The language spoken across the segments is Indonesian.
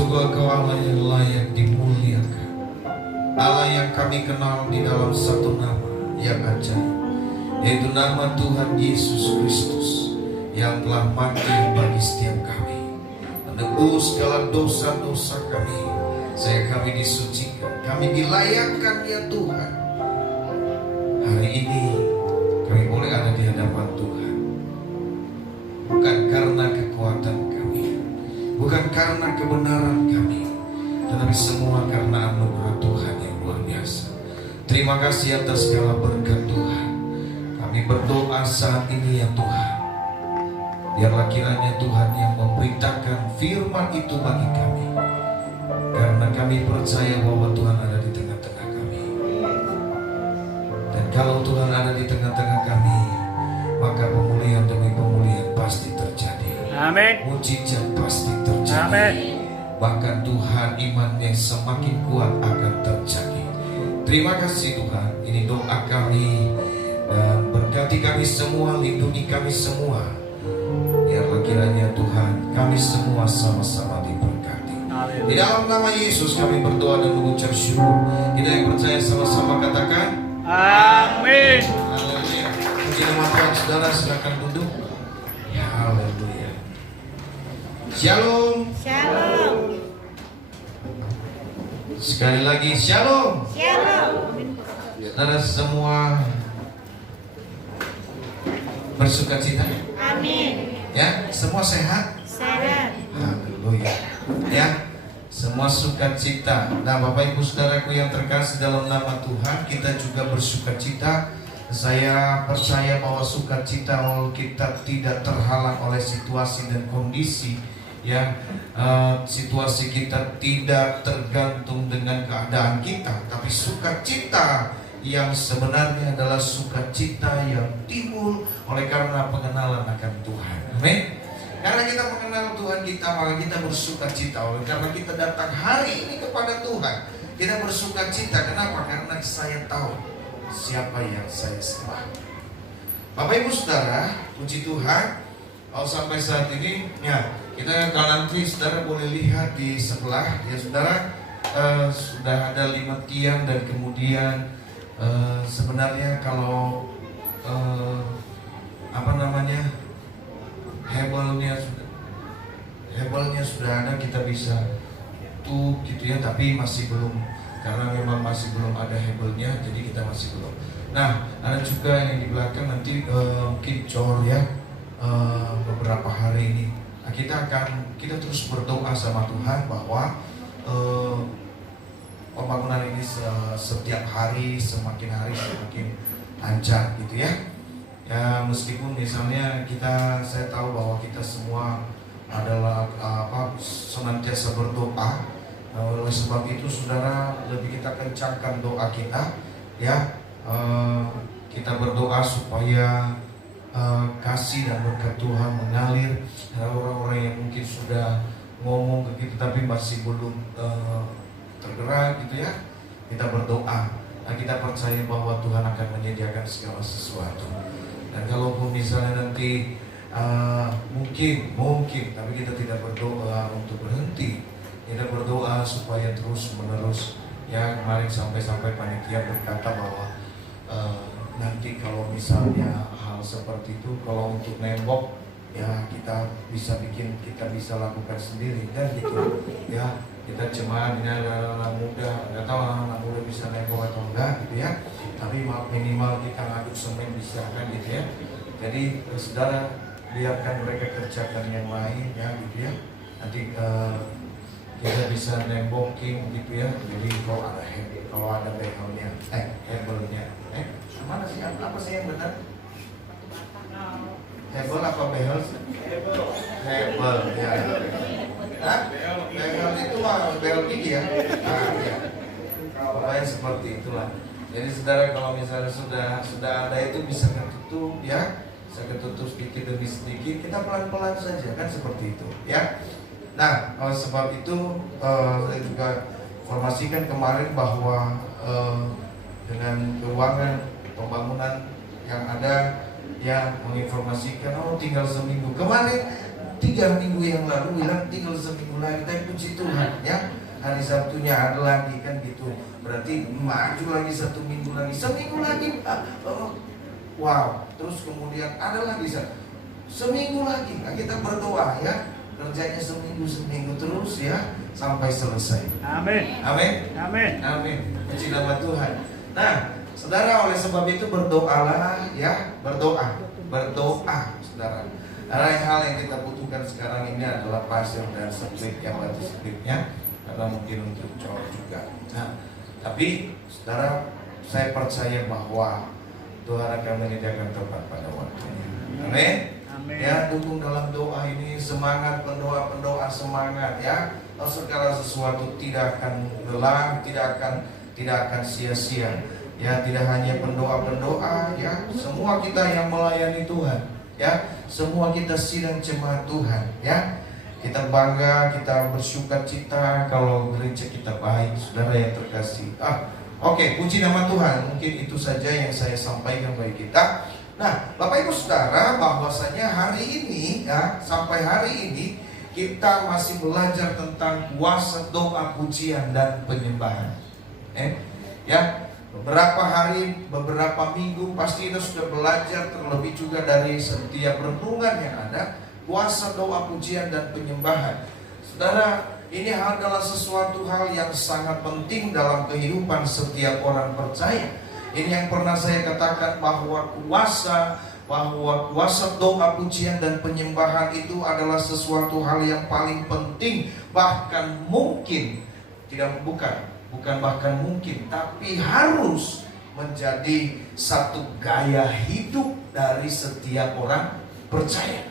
Sungguh Engkau Allah yang layak dimuliakan, Allah yang kami kenal di dalam satu nama yang ajaib, yaitu nama Tuhan Yesus Kristus yang telah mati bagi setiap kami, menebus segala dosa-dosa kami, sehingga kami disucikan, kami dilayakkan ya Tuhan. Hari ini kami boleh ada di hadapan Tuhan, bukan karena kekuatan kami, bukan karena kebenaran kami, tetapi semua karena anugerah Tuhan yang luar biasa. Terima kasih atas segala berkat Tuhan. Kami berdoa saat ini ya Tuhan, biarlah kiranya Tuhan yang memberitakan firman itu bagi kami, karena kami percaya bahwa Tuhan ada di tengah-tengah kami. Dan kalau Tuhan ada di tengah-tengah kami, maka pemulihan demi pemulihan pasti terjadi. Amin. Mujizat pasti terjadi. Amin. Bahkan Tuhan imannya semakin kuat akan terjadi. Terima kasih Tuhan. Ini doa kami, dan berkati kami semua, lindungi kami semua. Biarlah kiranya Tuhan kami semua sama-sama diberkati. Amin. Di dalam nama Yesus kami berdoa dan mengucap syukur. Kita yang percaya sama-sama katakan Amin. haleluya. Puji nama Tuhan. Saudara silakan duduk. Ya, haleluya. Shalom. Shalom. Sekali lagi shalom. Shalom. Saudara semua bersuka cita Amin. ya, semua sehat. Sehat. Haleluya. Ya, semua sukacita. Nah, Bapak Ibu Saudaraku yang terkasih dalam nama Tuhan, kita juga bersuka cita. Saya percaya bahwa sukacita kita tidak terhalang oleh situasi dan kondisi. Ya, situasi kita tidak tergantung dengan keadaan kita, tapi sukacita yang sebenarnya adalah sukacita yang timbul oleh karena pengenalan akan Tuhan. Amin. Karena kita mengenal Tuhan kita, maka kita bersukacita. Oleh karena kita datang hari ini kepada Tuhan, kita bersukacita. Kenapa? Karena saya tahu siapa yang saya sembah. Bapak Ibu Saudara, puji Tuhan. Kalau sampai saat ini, ya kita kalau nanti Saudara boleh lihat di sebelah, ya Saudara, sudah ada 5 tiang dan kemudian sebenarnya kalau hebelnya sudah ada, kita bisa tutup gitu ya, tapi masih belum, karena memang masih belum ada hebelnya, jadi kita masih belum. Nah, ada juga yang di belakang nanti mungkin cor ya, beberapa hari ini. Nah, kita terus berdoa sama Tuhan bahwa pembangunan ini setiap hari semakin lancar gitu ya. Ya meskipun misalnya saya tahu bahwa kita semua adalah senantiasa berdoa. Oleh sebab itu saudara, lebih kita kencangkan doa kita ya. Kita berdoa supaya kasih dan berkat Tuhan mengalir. Ada orang-orang yang mungkin sudah ngomong ke kita tapi masih belum tergerak gitu ya. Kita berdoa. Nah, kita percaya bahwa Tuhan akan menyediakan segala sesuatu. Dan kalaupun misalnya nanti mungkin tapi kita tidak berdoa untuk berhenti. Kita berdoa supaya terus menerus. Ya, kemarin sampai panitia berkata bahwa nanti kalau misalnya hal seperti itu, kalau untuk nembok ya kita bisa lakukan sendiri kan gitu ya. Kita cuman ini ada anak muda, nggak tahu anak muda bisa nembok atau enggak gitu ya, tapi minimal kita ngaduk semen bisa kan gitu ya. Jadi saudara, biarkan mereka kerjakan yang lain ya gitu ya. Nanti kita bisa nembokin gitu ya. Jadi kalau ada behelnya, hebelnya, mana sih, apa sih yang benar? Hebel apa behel? Hebel ya. Behel itu mah behel gigi ya. Nah, ya. Pokoknya seperti itulah. Jadi saudara, kalau misalnya sudah ada itu bisa ketutup ya, bisa ketutup sedikit demi sedikit. Kita pelan-pelan saja kan seperti itu ya. Nah, oleh sebab itu saya juga informasikan kemarin bahwa dengan keuangan pembangunan yang ada ya, menginformasikan tinggal seminggu. Kemarin 3 minggu yang lalu bilang tinggal seminggu lagi, tapi puji Tuhan ya, hari Sabtunya ada lagi kan gitu. Berarti maju lagi 1 minggu lagi, seminggu lagi. Wow, terus kemudian ada lagi seminggu lagi. Nah, kita berdoa ya, kerjanya seminggu terus ya sampai selesai. Amin. Amin. Amin. Amin. Puji nama Tuhan. Nah, saudara, oleh sebab itu berdoalah ya, berdoa, saudara. Hal yang kita butuhkan sekarang ini adalah pasir dan skrip yang batu skripnya, karena mungkin untuk cowok juga. Nah, tapi saudara, saya percaya bahwa Tuhan akan menyediakan tempat pada waktunya. Amin. Amin. Ya, dukung dalam doa ini, semangat pendoa semangat ya. Segala sesuatu tidak akan lelah, tidak akan sia-sia. Ya, tidak hanya pendoa ya, semua kita yang melayani Tuhan, ya, semua kita sidang jemaat Tuhan, ya. Kita bangga, kita bersuka cita kalau gereja kita baik, saudara yang terkasih. Oke, puji nama Tuhan. Mungkin itu saja yang saya sampaikan bagi kita. Nah, Bapak Ibu Saudara, bahwasanya hari ini ya, sampai hari ini kita masih belajar tentang kuasa doa, pujian dan penyembahan. Ya, beberapa hari, beberapa minggu pasti kita sudah belajar, terlebih juga dari setiap renungan yang ada, kuasa doa, pujian dan penyembahan. Saudara, ini adalah sesuatu hal yang sangat penting dalam kehidupan setiap orang percaya. Ini yang pernah saya katakan bahwa kuasa doa, pujian dan penyembahan itu adalah sesuatu hal yang paling penting, bahkan mungkin bukan bahkan mungkin, tapi harus menjadi satu gaya hidup dari setiap orang percaya.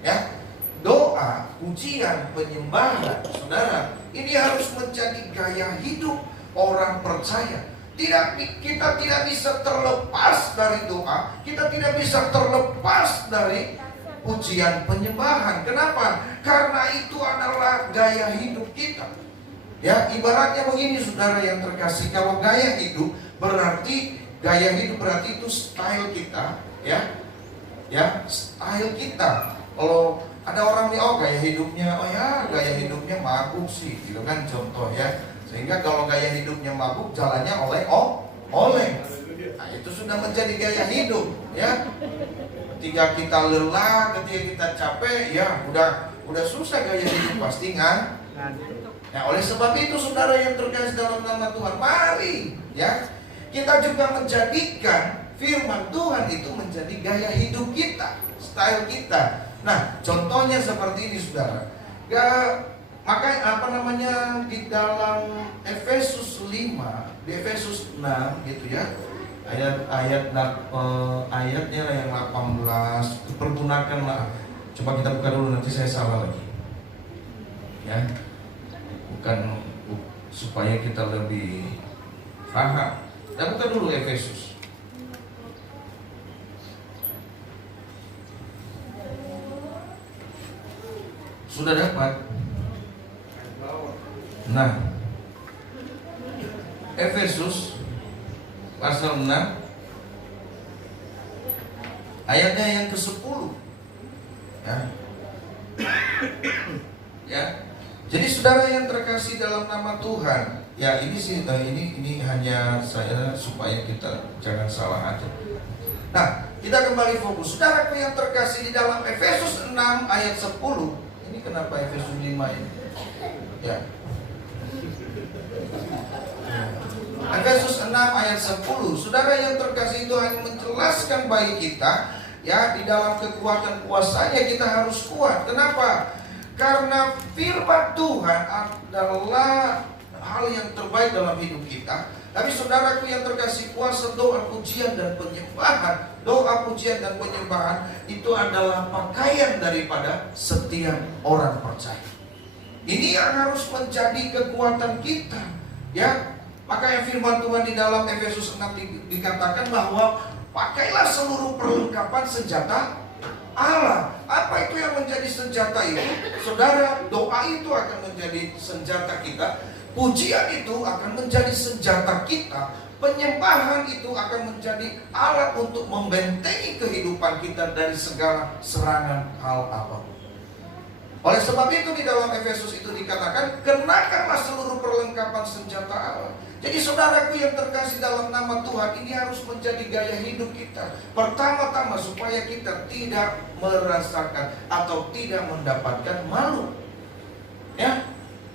Ya, doa, pujian, penyembahan, saudara, ini harus menjadi gaya hidup orang percaya. Kita tidak bisa terlepas dari doa, kita tidak bisa terlepas dari pujian, penyembahan. Kenapa? Karena itu adalah gaya hidup kita. Ya, ibaratnya begini saudara yang terkasih, kalau gaya hidup berarti itu style kita, ya. Ya, style kita. Kalau ada orang nih, gaya hidupnya mabuk sih, gitu kan contoh ya. Sehingga kalau gaya hidupnya mabuk, jalannya oleng. Nah, itu sudah menjadi gaya hidup, ya. Ketika kita lelah, ketika kita capek, ya udah susah gaya hidup pasti kan. Nah, oleh sebab itu saudara yang terkasih dalam nama Tuhan, mari ya kita juga menjadikan firman Tuhan itu menjadi gaya hidup kita, style kita. Nah, contohnya seperti ini saudara. Maka di dalam Efesus 5, di Efesus 6 gitu ya. Ayatnya yang 18, pergunakanlah. Coba kita buka dulu, nanti saya salah lagi. Ya. Bukan supaya kita lebih paham. Kita buka dulu Efesus. Sudah dapat? Nah, Efesus pasal 6 ayatnya yang ke-10. Ya. Ya. Jadi saudara yang terkasih dalam nama Tuhan, ya ini hanya saya supaya kita jangan salah aja. Nah, kita kembali fokus. Saudaraku yang terkasih di dalam Efesus 6 ayat 10. Ini kenapa Efesus 5 ini? Ya. Efesus 6 ayat 10. Saudara yang terkasih, itu hanya menjelaskan bagi kita, ya, di dalam kekuatan kuasanya kita harus kuat. Kenapa? Karena firman Tuhan adalah hal yang terbaik dalam hidup kita. Tapi saudaraku yang terkasih, kuasa doa, pujian dan penyembahan, doa, pujian dan penyembahan itu adalah pakaian daripada setiap orang percaya. Ini yang harus menjadi kekuatan kita, ya. Makanya firman Tuhan di dalam Efesus 6 dikatakan bahwa pakailah seluruh perlengkapan senjata Allah. Apa itu yang menjadi senjata itu? Saudara, doa itu akan menjadi senjata kita, pujian itu akan menjadi senjata kita, penyembahan itu akan menjadi alat untuk membentengi kehidupan kita dari segala serangan hal apapun. Oleh sebab itu di dalam Efesus itu dikatakan, kenakanlah seluruh perlengkapan senjata Allah. Jadi saudaraku yang terkasih dalam nama Tuhan, ini harus menjadi gaya hidup kita. Pertama-tama supaya kita tidak merasakan atau tidak mendapatkan malu. Ya,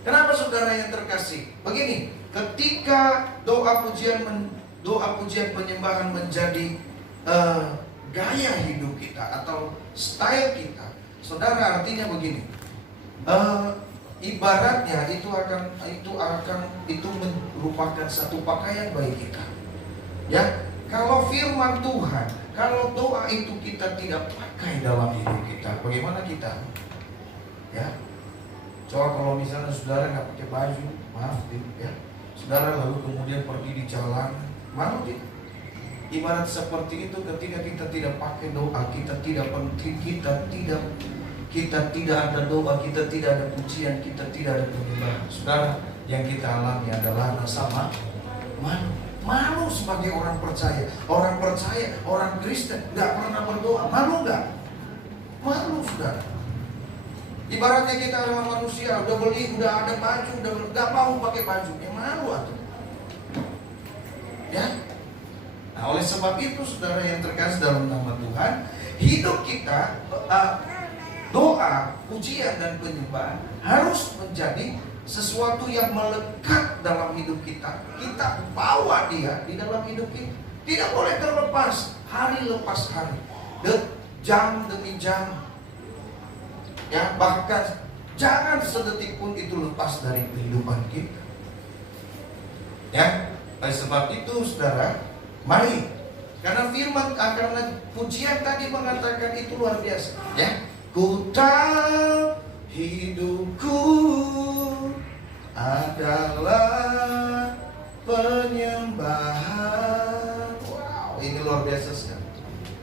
kenapa saudara yang terkasih? Begini, ketika doa pujian penyembahan menjadi gaya hidup kita atau style kita, saudara, artinya begini. Ibaratnya itu merupakan satu pakaian bagi kita. Ya, kalau firman Tuhan, kalau doa itu kita tidak pakai dalam hidup kita, bagaimana kita? Ya, coba kalau misalnya saudara nggak pakai baju, maaf ya, saudara lalu kemudian pergi di jalan, malu tidak? Ibarat seperti itu, ketika kita tidak pakai doa, kita tidak penting, kita tidak ada doa, kita tidak ada pujian, kita tidak ada penyembahan. Saudara, yang kita alami adalah rasa malu. Malu sebagai orang percaya, orang Kristen nggak pernah berdoa, malu nggak? Malu, saudara. Ibaratnya kita adalah manusia, udah beli, udah ada baju, udah nggak mau pakai baju, malu atau? Ya. Nah, oleh sebab itu, saudara yang terkasih dalam nama Tuhan, hidup kita, doa, pujian dan penyembahan harus menjadi sesuatu yang melekat dalam hidup kita. Kita bawa dia di dalam hidup kita. Tidak boleh terlepas hari lepas hari, jam demi jam. Ya, bahkan jangan sedetik pun itu lepas dari kehidupan kita. Ya, oleh sebab itu saudara, mari, karena karena pujian tadi mengatakan itu luar biasa. Ya, ku tahu hidupku adalah penyembahan. Wow, ini luar biasa sekali.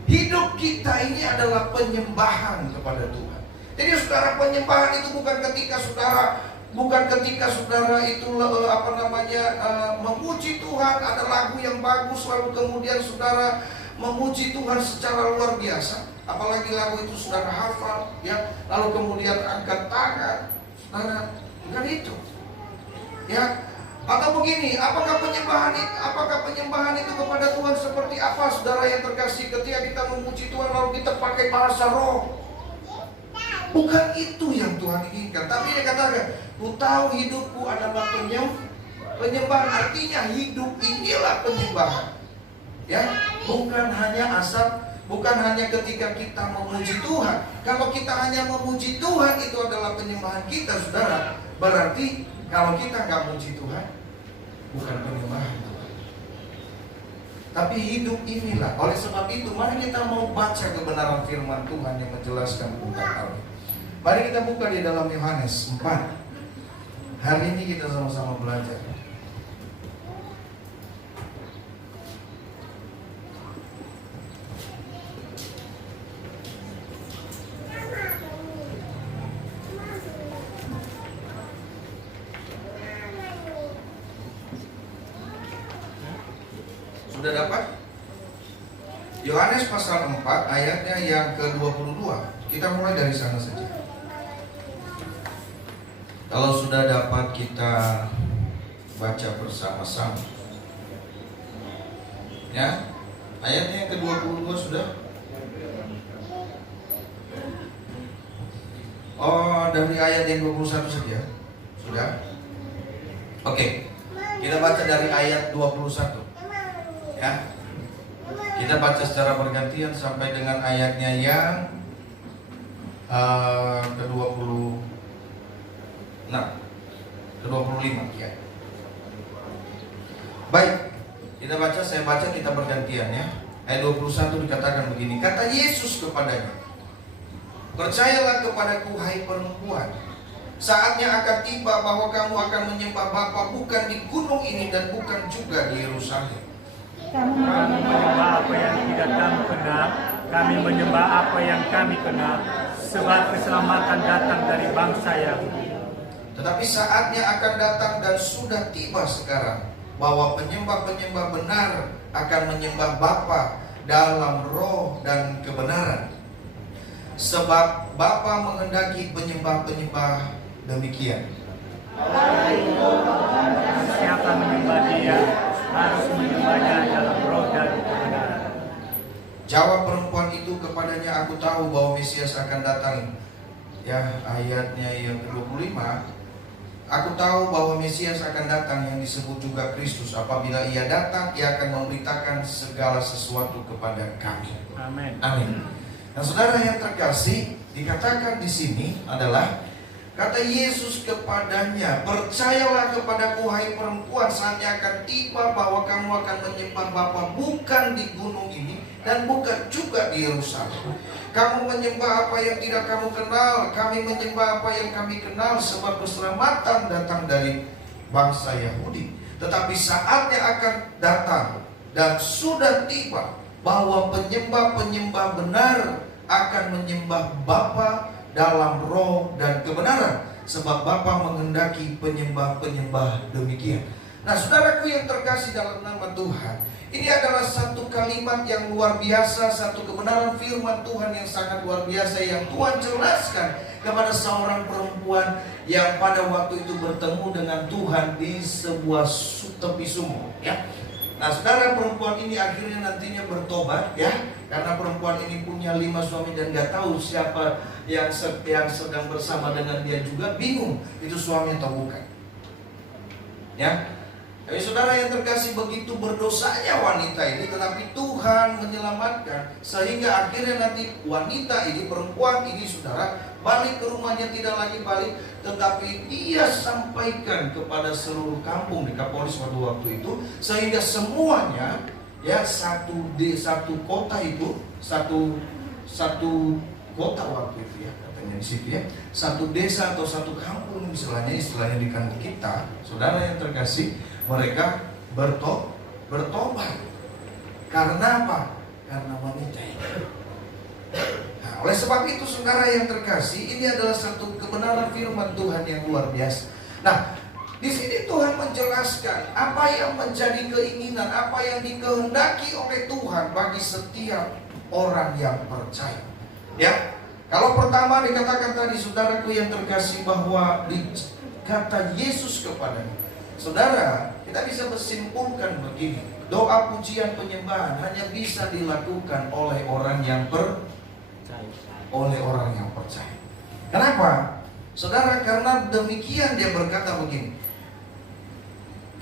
Hidup kita ini adalah penyembahan kepada Tuhan. Jadi saudara, penyembahan itu bukan ketika saudara itu memuji Tuhan, ada lagu yang bagus lalu kemudian saudara memuji Tuhan secara luar biasa, apalagi lagu itu saudara hafal, ya, lalu kemudian angkat tangan, saudara, bukan itu, ya. Atau begini, apakah penyembahan itu kepada Tuhan seperti apa, saudara yang terkasih, ketika kita memuji Tuhan lalu kita pakai bahasa roh? Bukan itu yang Tuhan inginkan. Tapi dia katakan, ku tahu hidupku adalah penyembahan. Artinya hidup inilah penyembahan. Ya, bukan hanya bukan hanya ketika kita memuji Tuhan. Kalau kita hanya memuji Tuhan itu adalah penyembahan kita, saudara. Berarti kalau kita nggak memuji Tuhan, bukan penyembahan. Tapi hidup inilah. Oleh sebab itu, mari kita mau baca kebenaran firman Tuhan yang menjelaskan tentang hal ini. Mari kita buka di dalam Yohanes 4. Hari ini kita sama-sama belajar. Sudah dapat? Yohanes pasal 4 ayatnya yang ke-22. Kita mulai dari sana saja. Kalau sudah dapat, kita baca bersama-sama. Ya, ayatnya yang ke-22 sudah? Oh, dari ayat yang 21 saja? Sudah? Oke, kita baca dari ayat 21. Ya, kita baca secara bergantian sampai dengan ayatnya yang ke-20. Nah, ke-25 ya. Baik, kita baca, saya baca, kita bergantian ya. Ayat 21 dikatakan begini. Kata Yesus kepadanya, percayalah kepadaku hai perempuan, saatnya akan tiba bahwa kamu akan menyembah Bapa bukan di gunung ini dan bukan juga di Yerusalem. Kami menyembah apa yang tidak kami kenal, kami menyembah apa yang kami kenal, sebab keselamatan datang dari bangsa Yahudi. Tetapi saatnya akan datang dan sudah tiba sekarang bahwa penyembah-penyembah benar akan menyembah Bapa dalam roh dan kebenaran. Sebab Bapa menghendaki penyembah-penyembah demikian? Siapa menyembah Dia harus menyembahnya dalam roh dan kebenaran. Jawab perempuan itu kepadanya, aku tahu bahwa Mesias akan datang. Ya, ayatnya yang ke-25. Aku tahu bahwa Mesias akan datang yang disebut juga Kristus. Apabila ia datang, ia akan memberitakan segala sesuatu kepada kami. Amin. Amin. Nah, saudara yang terkasih, dikatakan di sini adalah kata Yesus kepadanya, percayalah kepadaku hai perempuan, saatnya akan tiba bahwa kamu akan menyembah Bapa bukan di gunung ini dan bukan juga di Yerusalem. Kamu menyembah apa yang tidak kamu kenal, kami menyembah apa yang kami kenal, sebab keselamatan datang dari bangsa Yahudi. Tetapi saatnya akan datang dan sudah tiba bahwa penyembah-penyembah benar akan menyembah Bapa dalam roh dan kebenaran, sebab Bapa menghendaki penyembah-penyembah demikian. Nah, saudaraku yang terkasih dalam nama Tuhan, ini adalah satu kalimat yang luar biasa, satu kebenaran firman Tuhan yang sangat luar biasa yang Tuhan jelaskan kepada seorang perempuan yang pada waktu itu bertemu dengan Tuhan di sebuah tepi sumur, ya. Nah, saudara, perempuan ini akhirnya nantinya bertobat, ya, karena perempuan ini punya 5 suami dan gak tahu siapa yang sedang bersama dengan dia, juga bingung itu suami atau bukan, ya. Tapi saudara yang terkasih, begitu berdosanya wanita ini, tetapi Tuhan menyelamatkan sehingga akhirnya nanti wanita ini, perempuan ini, saudara, balik ke rumahnya, tidak lagi balik, tetapi dia sampaikan kepada seluruh kampung Dekapolis pada waktu itu, sehingga semuanya, ya, satu kota itu, satu kota waktu itu, ya, katanya di situ, ya, satu desa atau satu kampung istilahnya di kampung kita, saudara yang terkasih, mereka bertobat. Karena apa? Karena wanita ini. Nah, oleh sebab itu, saudara yang terkasih, ini adalah satu kebenaran firman Tuhan yang luar biasa. Nah, di sini Tuhan menjelaskan apa yang menjadi keinginan, apa yang dikehendaki oleh Tuhan bagi setiap orang yang percaya. Ya, kalau pertama dikatakan tadi, saudaraku yang terkasih, bahwa kata Yesus kepadanya. Saudara, kita bisa bersimpulkan begini, doa pujian penyembahan hanya bisa dilakukan oleh orang yang percaya. Kenapa? Saudara, karena demikian dia berkata begini.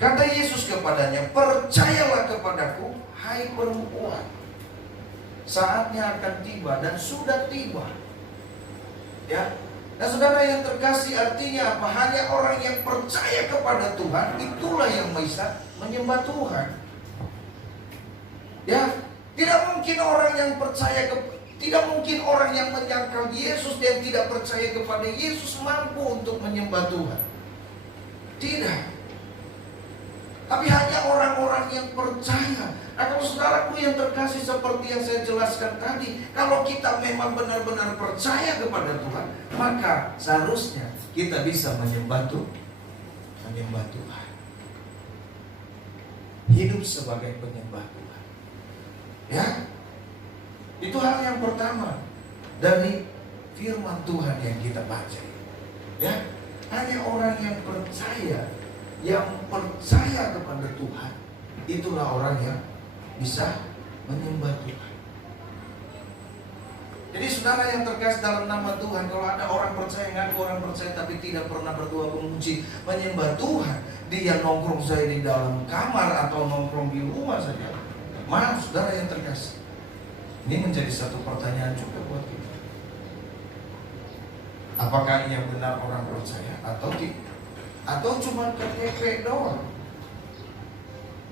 Kata Yesus kepadanya, percayalah kepadaku hai perempuan, saatnya akan tiba dan sudah tiba. Ya. Nah, saudara yang terkasih, artinya apa? Hanya orang yang percaya kepada Tuhan, itulah yang bisa menyembah Tuhan. Ya, tidak mungkin orang yang percaya tidak mungkin orang yang menyangkal Yesus dan tidak percaya kepada Yesus mampu untuk menyembah Tuhan. Tidak. Tapi hanya orang-orang yang percaya. Nah, kalau saudaraku yang terkasih, seperti yang saya jelaskan tadi, kalau kita memang benar-benar percaya kepada Tuhan, maka seharusnya kita bisa menyembah Tuhan. Hidup sebagai penyembah Tuhan. Ya, itu hal yang pertama dari firman Tuhan yang kita baca. Ya, hanya orang yang percaya kepada Tuhan, itulah orang yang bisa menyembah Tuhan. Jadi saudara yang terkasih dalam nama Tuhan, kalau ada orang percaya, ngaku orang percaya tapi tidak pernah berdoa memuji menyembah Tuhan, dia nongkrong saja di dalam kamar atau nongkrong di rumah saja, maaf saudara yang terkasih, ini menjadi satu pertanyaan juga buat kita. Apakah ia benar orang percaya atau tidak? Atau cuma KTP doang?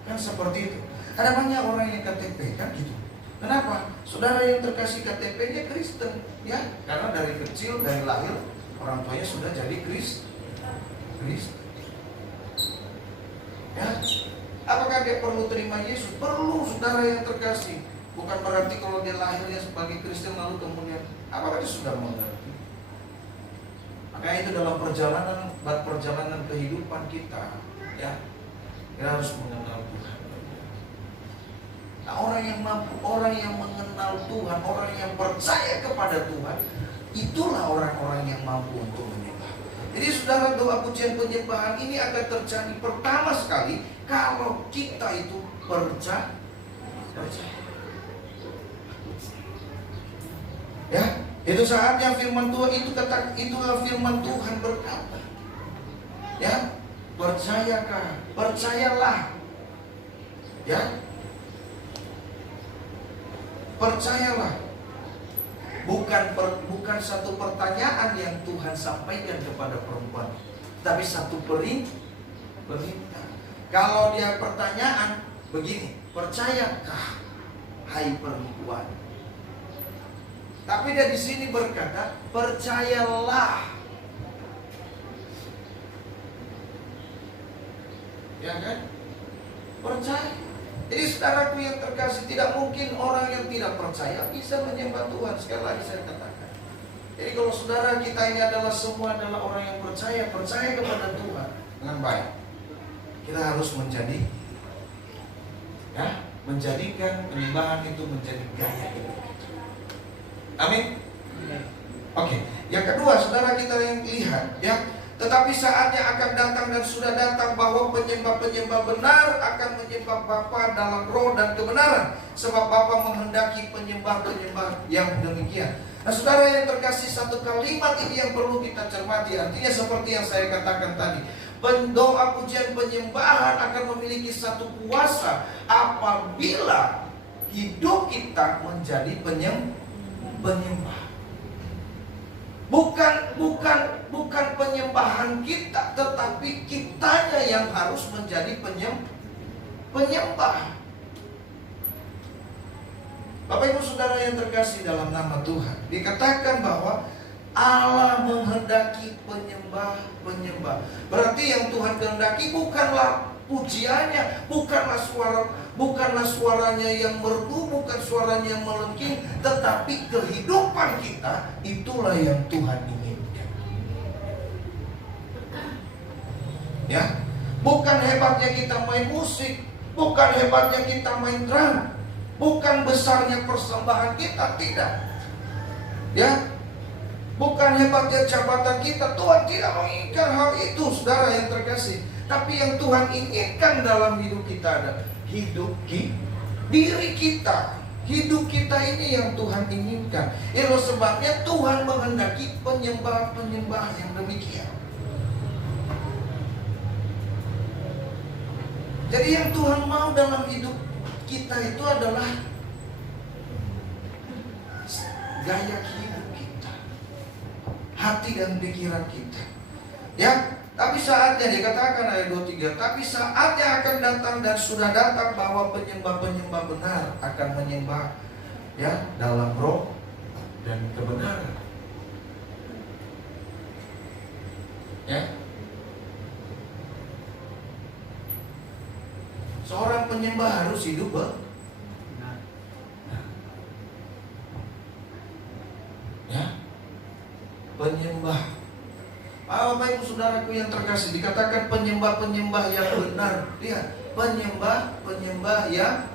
Kan seperti itu. Ada banyak orang yang KTP kan gitu. Kenapa? Saudara yang terkasih, KTP-nya Kristen, ya, karena dari kecil, dari lahir orang tuanya sudah jadi Kristen. Ya, apakah dia perlu terima Yesus? Perlu, saudara yang terkasih. Bukan berarti kalau dia lahirnya sebagai Kristen lalu kemudian apakah dia sudah mengerti? Maka itu dalam perjalanan kehidupan kita, ya, kita harus mengenal Tuhan. Nah, orang yang mampu, orang yang mengenal Tuhan, orang yang percaya kepada Tuhan, itulah orang-orang yang mampu untuk menyembah. Jadi saudara, doa pujian penyembahan ini akan terjadi pertama sekali kalau kita itu percaya. Ya, itu saatnya firman Tuhan itu itulah firman Tuhan berkata. Ya, percayakah? Percayalah. Ya. Percayalah. Bukan satu pertanyaan yang Tuhan sampaikan kepada perempuan, tapi satu perintah. Kalau dia pertanyaan begini, percayakah hai perempuan? Tapi dia di sini berkata, percayalah. Ya kan? Percaya. Jadi saudaraku yang terkasih, tidak mungkin orang yang tidak percaya bisa menyembah Tuhan. Sekali lagi saya katakan. Jadi kalau saudara kita ini semua adalah orang yang percaya kepada Tuhan dengan baik, kita harus menjadikan penyembahan itu menjadi gaya hidup kita. Amin. Oke. Yang kedua, saudara kita yang lihat, ya. Tetapi saatnya akan datang dan sudah datang bahwa penyembah-penyembah benar akan menyembah Bapa dalam roh dan kebenaran, sebab Bapa menghendaki penyembah-penyembah yang demikian. Nah saudara yang terkasih, satu kalimat ini yang perlu kita cermati. Artinya seperti yang saya katakan tadi, doa pujian penyembahan akan memiliki satu kuasa apabila hidup kita menjadi penyembah. Bukan penyembahan kita, tetapi kitanya yang harus menjadi penyembah. Bapak Ibu Saudara yang terkasih dalam nama Tuhan, dikatakan bahwa Allah menghendaki penyembah. Berarti yang Tuhan kehendaki bukanlah pujiannya, bukanlah suaranya yang merdu, bukan suaranya yang melengking, tetapi kehidupan kita, itulah yang Tuhan inginkan. Ya, bukan hebatnya kita main musik, bukan hebatnya kita main drum, bukan besarnya persembahan kita, tidak. Ya, bukan hebatnya jabatan kita. Tuhan tidak menginginkan hal itu, saudara yang terkasih. Tapi yang Tuhan inginkan dalam hidup kita adalah hidup diri kita. Hidup kita ini yang Tuhan inginkan. Itu sebabnya Tuhan menghendaki penyembah-penyembah yang demikian. Jadi yang Tuhan mau dalam hidup kita itu adalah gaya hidup kita, hati dan pikiran kita. Ya, tapi saatnya, dikatakan ayat 23, tapi saatnya akan datang dan sudah datang bahwa penyembah-penyembah benar akan menyembah, ya, dalam roh dan kebenaran. Ya. Seorang penyembah harus hidup ya, penyembah. Bapak Ibu Saudaraku yang terkasih, dikatakan penyembah-penyembah yang benar. Lihat, penyembah-penyembah yang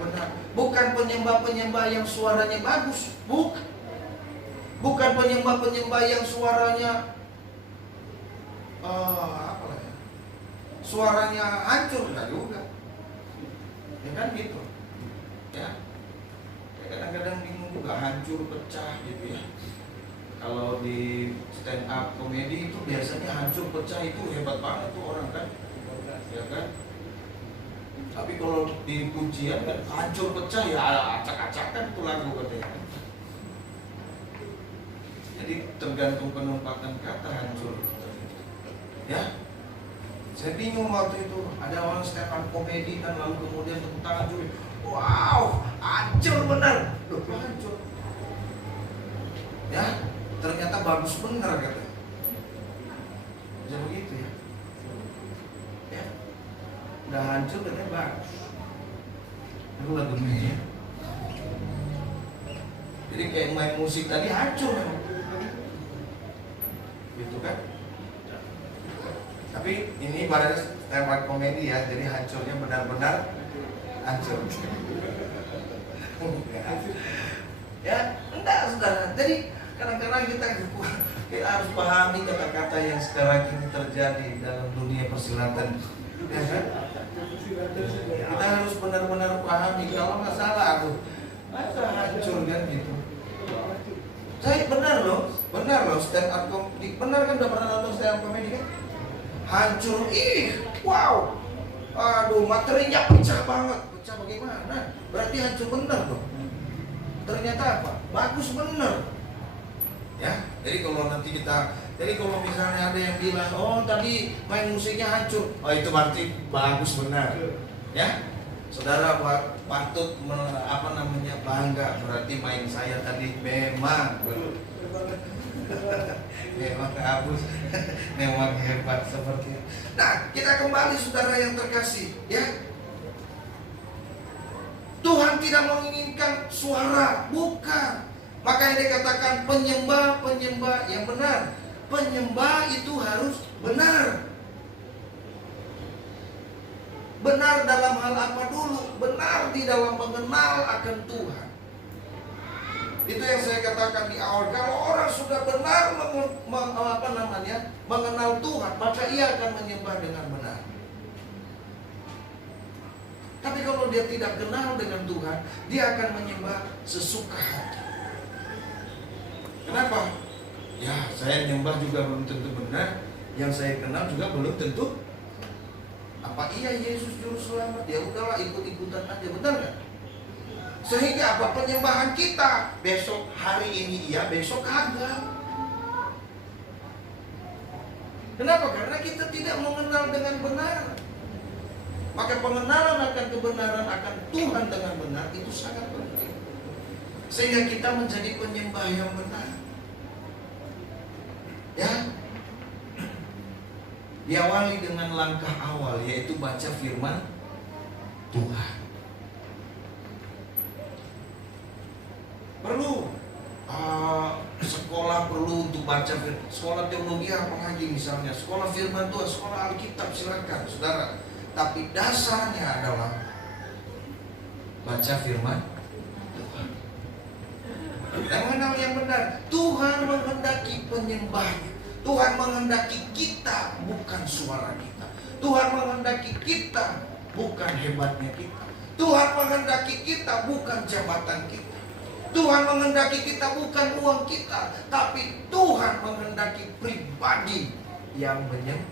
benar. Bukan penyembah-penyembah yang suaranya bagus, bukan penyembah-penyembah yang suaranya suaranya hancur, enggak juga. Ya kan gitu. Ya. Kadang-kadang bingung juga, hancur pecah gitu ya. Kalau di stand up komedi itu biasanya hancur pecah itu hebat banget tuh orang kan. Ya kan? Tapi kalau di pujian kan hancur pecah ya acak-acakan tuh lagu katanya. Jadi tergantung penempatan kata hancur. Ya. Saya bingung waktu itu, ada orang stand up komedi kan, lalu kemudian tepuk tangan juri, wow, hancur benar. Loh, hancur. Ya, ternyata bagus benar katanya. Bisa begitu ya. Ya. Udah hancur katanya bagus. Itu lagunya ya. Jadi kayak main musik tadi hancur memang. Gitu kan? Tapi ini ibaratnya stand-up komedi ya, jadi hancurnya benar-benar hancur. Ya, enggak saudara. Jadi kadang-kadang kita harus pahami kata-kata yang sekarang ini terjadi dalam dunia persilatan. Ya kan? Kita harus benar-benar pahami. Kalau nggak salah aku masa hancur kan gitu. Saya benar loh stand up comedy. Benar kan, udah pernah nonton stand up comedy kan? Hancur, wow. Aduh, materinya pecah banget. Pecah bagaimana? Berarti hancur benar dong. Ternyata apa? Bagus benar. Ya, jadi kalau misalnya ada yang bilang, oh tadi main musiknya hancur, oh itu berarti bagus benar. Ya, saudara patut bangga, berarti main saya tadi memang memang habis, memang hebat seperti itu. Nah, kita kembali saudara yang terkasih, ya. Tuhan tidak menginginkan suara, bukan. Makanya dikatakan penyembah yang benar. Penyembah itu harus benar. Benar dalam hal apa dulu? Benar di dalam mengenal akan Tuhan. Itu yang saya katakan di awal. Kalau orang sudah benar mengenal Tuhan, maka ia akan menyembah dengan benar. Tapi kalau dia tidak kenal dengan Tuhan, dia akan menyembah sesuka hati. Kenapa? Ya, saya menyembah juga belum tentu benar. Yang saya kenal juga belum tentu. Apa iya Yesus juru selamat? Ya udahlah, ikut-ikutan aja, benar nggak? Sehingga apa? Penyembahan kita besok hari ini iya, besok kagak. Kenapa? Karena kita tidak mengenal dengan benar. Maka pengenalan akan kebenaran akan Tuhan dengan benar itu sangat penting. Sehingga kita menjadi penyembah yang benar. Ya. Diawali dengan langkah awal, yaitu baca firman Tuhan. Perlu sekolah perlu untuk baca firman. Sekolah teologi apalagi misalnya, sekolah firman Tuhan, sekolah Alkitab, silakan saudara. Tapi dasarnya adalah baca firman Tuhan. Dan mengenal yang benar. Tuhan menghendaki penyembahnya. Tuhan menghendaki kita, bukan suara kita. Tuhan menghendaki kita, bukan hebatnya kita. Tuhan menghendaki kita, bukan jabatan kita. Tuhan menghendaki kita, bukan uang kita. Tapi Tuhan menghendaki pribadi yang menyembah.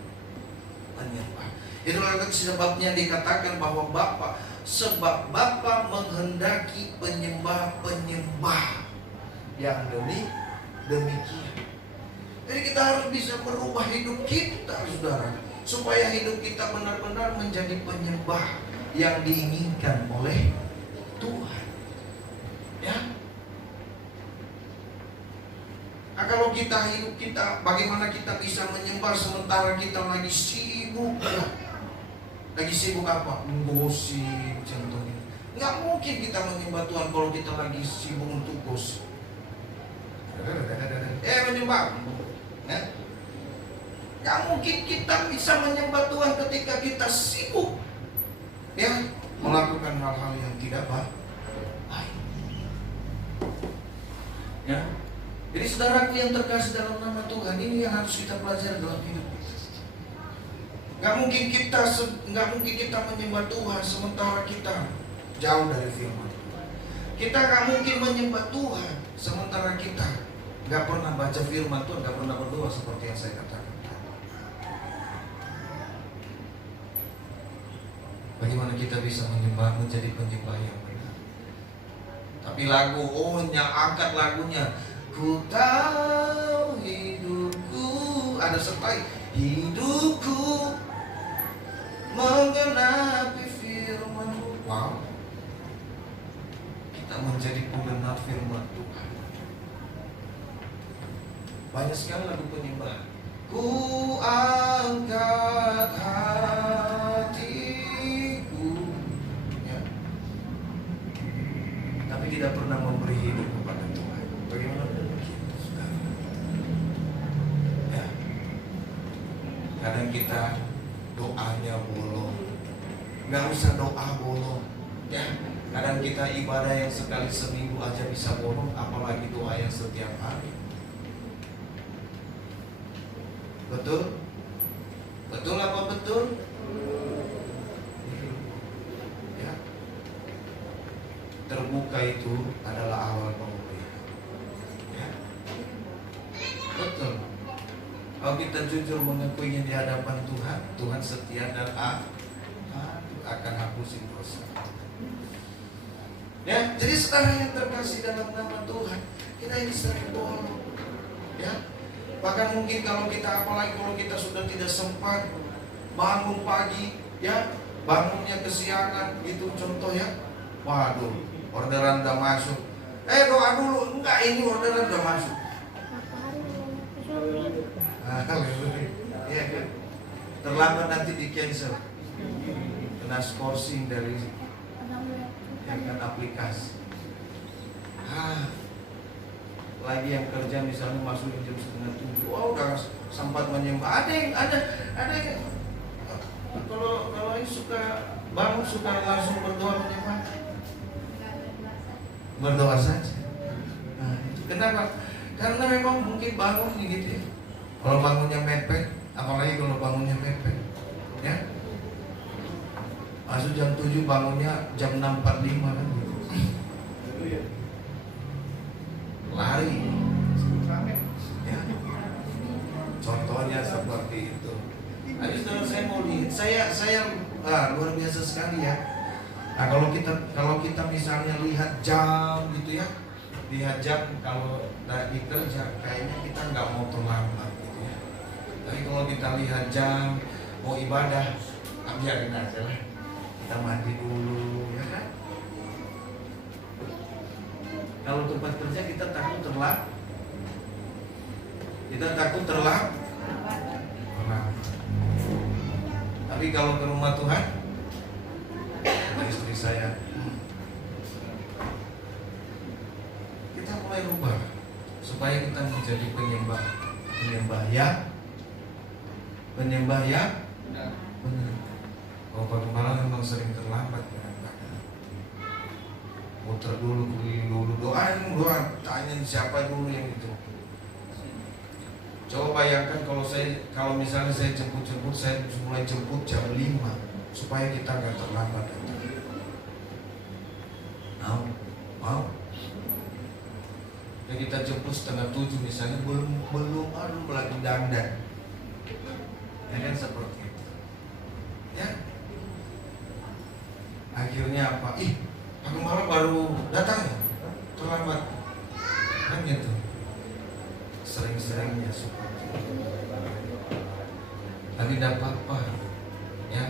Itulah sebabnya dikatakan bahwa sebab Bapa menghendaki penyembah yang demikian. Jadi kita harus bisa merubah hidup kita, saudara, supaya hidup kita benar-benar menjadi penyembah yang diinginkan oleh Tuhan. Ya. Nah, kalau hidup kita, bagaimana kita bisa menyembah sementara kita lagi sibuk? Ya. Lagi sibuk apa? Menggosip, contohnya. Nggak mungkin kita menyembah Tuhan kalau kita lagi sibuk untuk gosip. Menyembah. Ya. Nggak mungkin kita bisa menyembah Tuhan ketika kita sibuk, ya, melakukan hal-hal yang tidak baik. Ya. Jadi saudaraku yang terkasih dalam nama Tuhan, ini yang harus kita pelajari dalam hidup. Gak mungkin kita menyembah Tuhan sementara kita jauh dari firman Tuhan. Kita gak mungkin menyembah Tuhan sementara kita gak pernah baca firman Tuhan, gak pernah berdoa seperti yang saya katakan. Bagaimana kita bisa menjadi penyembah yang benar? Tapi lagu, angkat lagunya. Ku tahu hidupku, ada sertai hidupku menggenapi firman-Mu. Wow. Kita menjadi pendengar firman Tuhan. Banyak sekali lagu penyembah. Ku angkat hatiku, ya. Tapi tidak pernah memberi hidup kepada Tuhan. Bagaimana demikian, saudara? Ya. Kadang kita doanya bolong. Nggak usah doa bolong, ya. Kadang kita ibadah yang sekali seminggu aja bisa bolong, apalagi doa yang setiap hari. Betul? Betul apa betul? Ya. Terbuka itu adalah awal pemulihan. Ya. Betul. Kalau kita jujur mengakuinya di hadapan Tuhan, Tuhan setia dan akan hapusin dosa. Ya, jadi saudara yang terkasih dalam nama Tuhan, kita ini sering bolong. Ya, bahkan mungkin kalau kita, apalagi kalau kita sudah tidak sempat bangun pagi, ya, bangunnya kesiangan, gitu contoh ya. Waduh, orderan udah masuk. Doa dulu, enggak, ini orderan udah masuk. Ya kan? Terlambat nanti di cancel, kena skorsing dari yang kan aplikasi. Lagi yang kerja misalnya masuk jam 6:30, udah sempat menyembah. Ada yang kalau ini suka bangun suka langsung berdoa menyembah. Berdoa saja. Itu kenapa? Karena memang mungkin bangun gitu ya. Kalau bangunnya mepet, apalagi kalau bangunnya mepet, ya. Masuk jam 7, bangunnya jam 6.45 kan gitu. Lari. Ya. Contohnya seperti itu. Habis itu saya mau lihat, saya luar biasa sekali ya. Nah, kalau kita misalnya lihat jam gitu ya. Lihat jam kalau lagi kerja kayaknya kita nggak mau terlambat gitu ya. Tapi kalau kita lihat jam mau ibadah, biarin aja lah. Kita mandi dulu, ya kan? Kalau tempat kerja kita takut terlambat. Tapi kalau ke rumah Tuhan, kata istri saya, kita mulai rubah supaya kita menjadi penyembah ya. Benar. Kalau Pak Gembala memang sering terlambat kadang-kadang. Muter dulu, keliling dulu, doa, tanya siapa dulu yang itu. Coba bayangkan kalau misalnya saya jemput, saya mulai jemput jam 5 supaya kita nggak terlambat. Mau? Ya kita jemput 6:30 misalnya belum lagi dandan. Ya kan seperti itu. Ya. Akhirnya apa? Pak Gembala baru datang ya? Terlambat. Kan gitu. Sering-seringnya seperti itu. Tapi tidak apa-apa. Ya.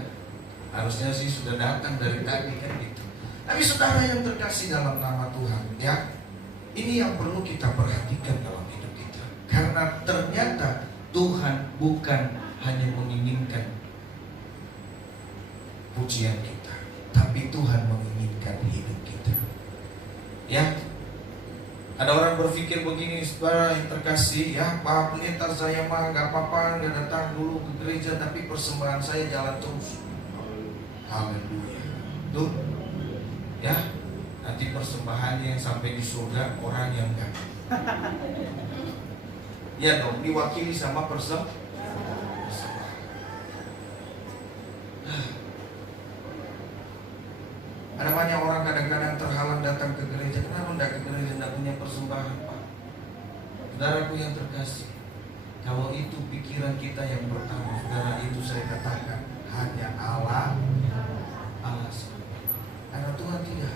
Harusnya sih sudah datang dari tadi kan gitu. Tapi saudara yang terkasih dalam nama Tuhan, ya. Ini yang perlu kita perhatikan dalam hidup kita. Karena ternyata Tuhan bukan hanya menginginkan pujian kita, tapi Tuhan menginginkan hidup kita. Ya, ada orang berpikir begini, saudara yang terkasih, ya, Pak Pendeta saya mah nggak apa-apa, nggak datang dulu ke gereja, tapi persembahan saya jalan terus. Haleluya. Tuh, ya, nanti persembahannya yang sampai di surga orang yang enggak. Ya dong, diwakili sama persembahan. Ada banyak orang kadang-kadang terhalang datang ke gereja. Kenapa enggak ke gereja, enggak punya persembahan, Pak? Saudaraku yang terkasih, kalau itu pikiran kita yang pertama, saudara, itu saya katakan hanya alasan. Karena Tuhan tidak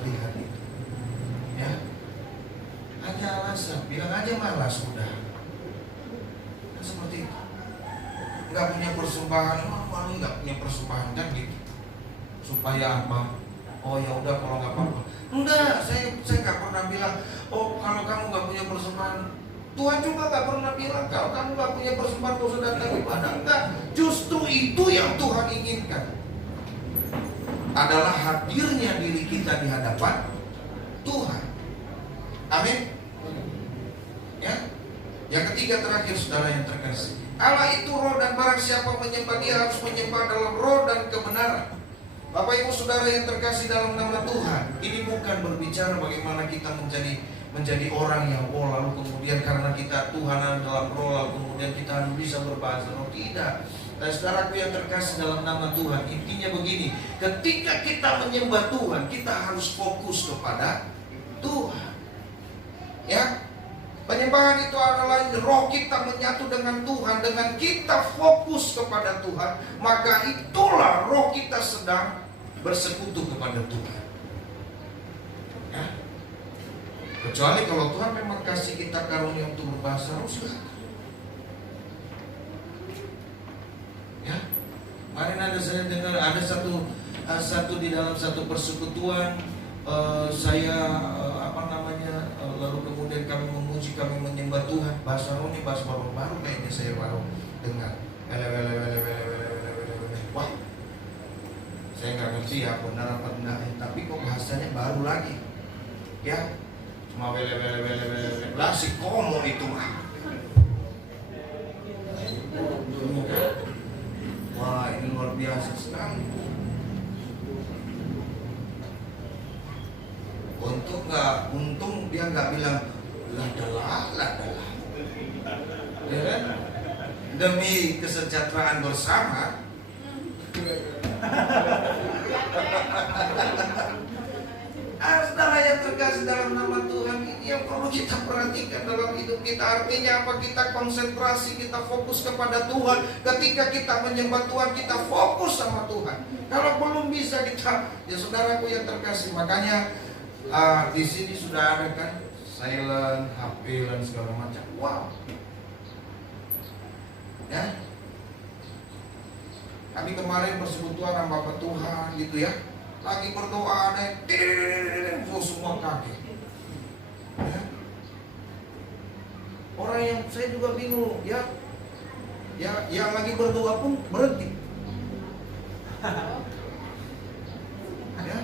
lihat itu, ya, hanya alasan. Bilang aja malas udah, kan seperti itu. Nggak punya persembahan, malu nggak punya persembahan kan gitu. Supaya apa? Oh ya udah kalau nggak apa-apa. Enggak, saya nggak pernah bilang. Oh kalau kamu nggak punya persembahan, Tuhan juga nggak pernah bilang kalau kamu nggak punya persembahan kau sudah datang ibadah. Enggak, justru itu yang Tuhan inginkan. Adalah hadirnya diri kita di hadapan Tuhan. Amin. Ya. Yang ketiga terakhir, saudara yang terkasih, Allah itu roh dan barang siapa menyembah Dia harus menyembah dalam roh dan kebenaran. Bapak Ibu Saudara yang terkasih dalam nama Tuhan, ini bukan berbicara bagaimana kita menjadi orang yang lalu kemudian karena kita Tuhanan dalam roh lalu kemudian kita harus bisa berbahasa roh. Tidak. Dan saudaraku yang terkasih dalam nama Tuhan, intinya begini, ketika kita menyembah Tuhan, kita harus fokus kepada Tuhan. Ya, penyembahan itu adalah roh kita menyatu dengan Tuhan. Dengan kita fokus kepada Tuhan, maka itulah roh kita sedang bersekutu kepada Tuhan. Ya. Kecuali kalau Tuhan memang kasih kita karunia untuk berbahasa roh, silakan. Ya, kemarin saya dengar ada satu di dalam satu persekutuan, lalu kemudian kami memuji, kami menyembah Tuhan. Bahasa roh ini bahasa baru kayaknya saya baru dengar. Wah, saya nggak ngerti ya benar apa enggak, tapi kok bahasanya baru lagi. Ya, cuma lah si komo itu mah. Wah, ini luar biasa sekali. Untung dia nggak bilang ladalah, ya kan? Demi kesejahteraan bersama. Saudara yang terkasih dalam nama Tuhan, ini yang perlu kita perhatikan dalam hidup kita. Artinya apa? Kita konsentrasi, kita fokus kepada Tuhan. Ketika kita menyembah Tuhan, kita fokus sama Tuhan. Kalau belum bisa kita, ya saudaraku yang terkasih, makanya di sini sudah ada kan silent, HP dan segala macam. Wow. Ya. Kami kemarin persekutuan sama Bapak Tuhan gitu ya. Lagi berdoa ada semua kaget. Ya. Orang yang saya juga bingung ya. Yang lagi berdoa pun berhenti. Ya.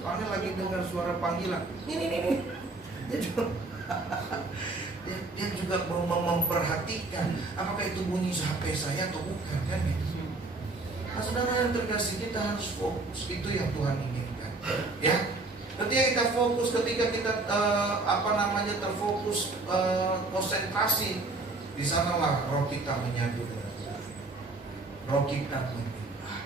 Soalnya lagi dengar suara panggilan. Ini. Dia juga memperhatikan apakah itu bunyi HP saya atau bukan kan gitu. Nah, saudara yang terkasih, kita harus fokus. Itu yang Tuhan inginkan. Ya. Ketika kita fokus, ketika kita terfokus, konsentrasi, di sanalah roh kita menyatu dengan Tuhan. Roh kita menyembah.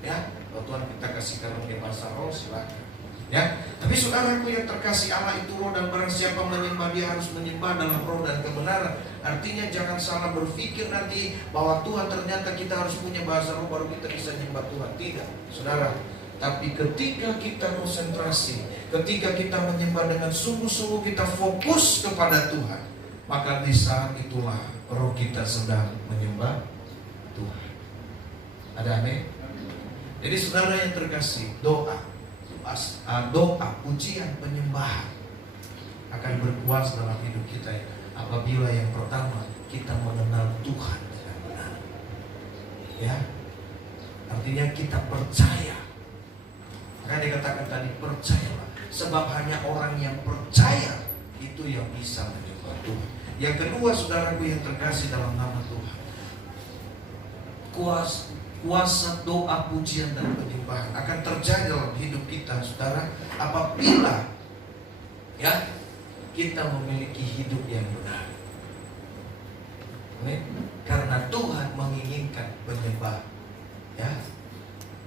Ya. Kalau Tuhan kita kasih karunia bahasa roh, silakan. Ya, tapi saudaraku yang terkasih, Allah itu roh dan barang siapa menyembah dia harus menyembah dalam roh dan kebenaran. Artinya jangan salah berpikir nanti bahwa Tuhan ternyata kita harus punya bahasa roh baru kita bisa menyembah Tuhan. Tidak, saudara. Tapi ketika kita konsentrasi, ketika kita menyembah dengan sungguh-sungguh kita fokus kepada Tuhan, maka di saat itulah roh kita sedang menyembah Tuhan. Ada amin? Jadi saudara yang terkasih, doa, pujian, penyembahan akan berkuasa dalam hidup kita apabila yang pertama kita mengenal Tuhan dengan benar. Ya, artinya kita percaya. Maka dikatakan tadi percayalah, sebab hanya orang yang percaya itu yang bisa menyembah Tuhan. Yang kedua, saudaraku yang terkasih dalam nama Tuhan, kuasa doa, pujian dan penyembahan akan terjadi dalam hidup kita, saudara, apabila ya kita memiliki hidup yang benar. Karena Tuhan menginginkan penyembah. Ya,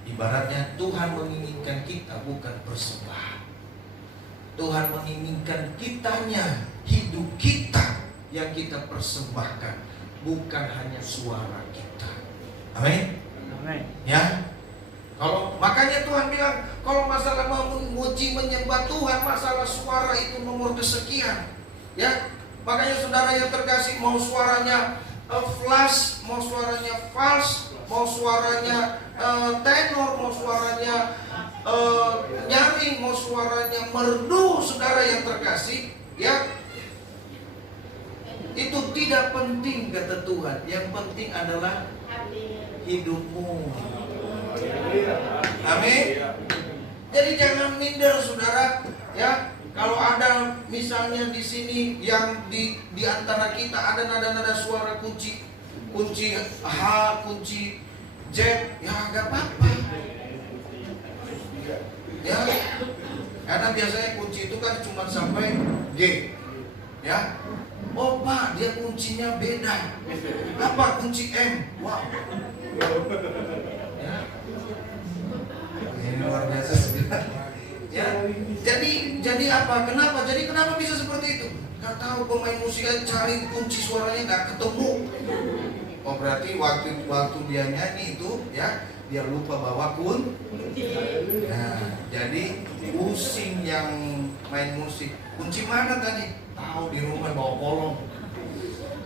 ibaratnya Tuhan menginginkan kita bukan persembahan. Tuhan menginginkan kitanya, hidup kita yang kita persembahkan, bukan hanya suara kita. Amin. Ya, kalau makanya Tuhan bilang kalau masalah memuji menyembah Tuhan, masalah suara itu nomor kesekian. Ya, makanya saudara yang terkasih, mau suaranya flash, mau suaranya false, mau suaranya tenor, mau suaranya nyaring, mau suaranya merdu, saudara yang terkasih, ya itu tidak penting kata Tuhan. Yang penting adalah hidupmu. Amin. Jadi jangan minder, saudara. Ya, kalau ada misalnya di sini yang di antara kita ada nada-nada suara kunci H, kunci Z, ya nggak apa-apa. Ya, karena biasanya kunci itu kan cuma sampai G. Ya, oh Pak, dia kuncinya beda. Apa kunci M? Wow. Ya, ini luar biasa sebenarnya. Ya, jadi apa? Kenapa bisa seperti itu? Gak tahu, pemain musik cari kunci suaranya nggak ketemu. Oh berarti waktu dia nyanyi itu ya dia lupa bawa kunci. Nah, jadi pusing yang main musik. Kunci mana tadi? Tahu di rumah bawa kolong.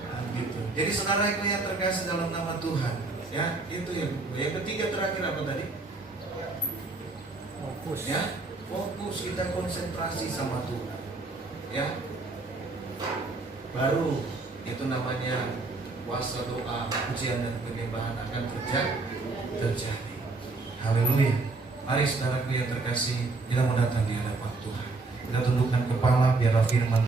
Nah, gitu. Jadi saudaraku yang terkasih dalam nama Tuhan, ya itu yang ketiga terakhir apa tadi? Fokus. Ya, fokus, kita konsentrasi sama Tuhan. Ya. Baru itu namanya kuasa doa, pujian dan penyembahan akan terjadi. Haleluya. Mari saudaraku yang terkasih, kita mau datang di hadapan Tuhan. Kita tundukkan kepala biar firman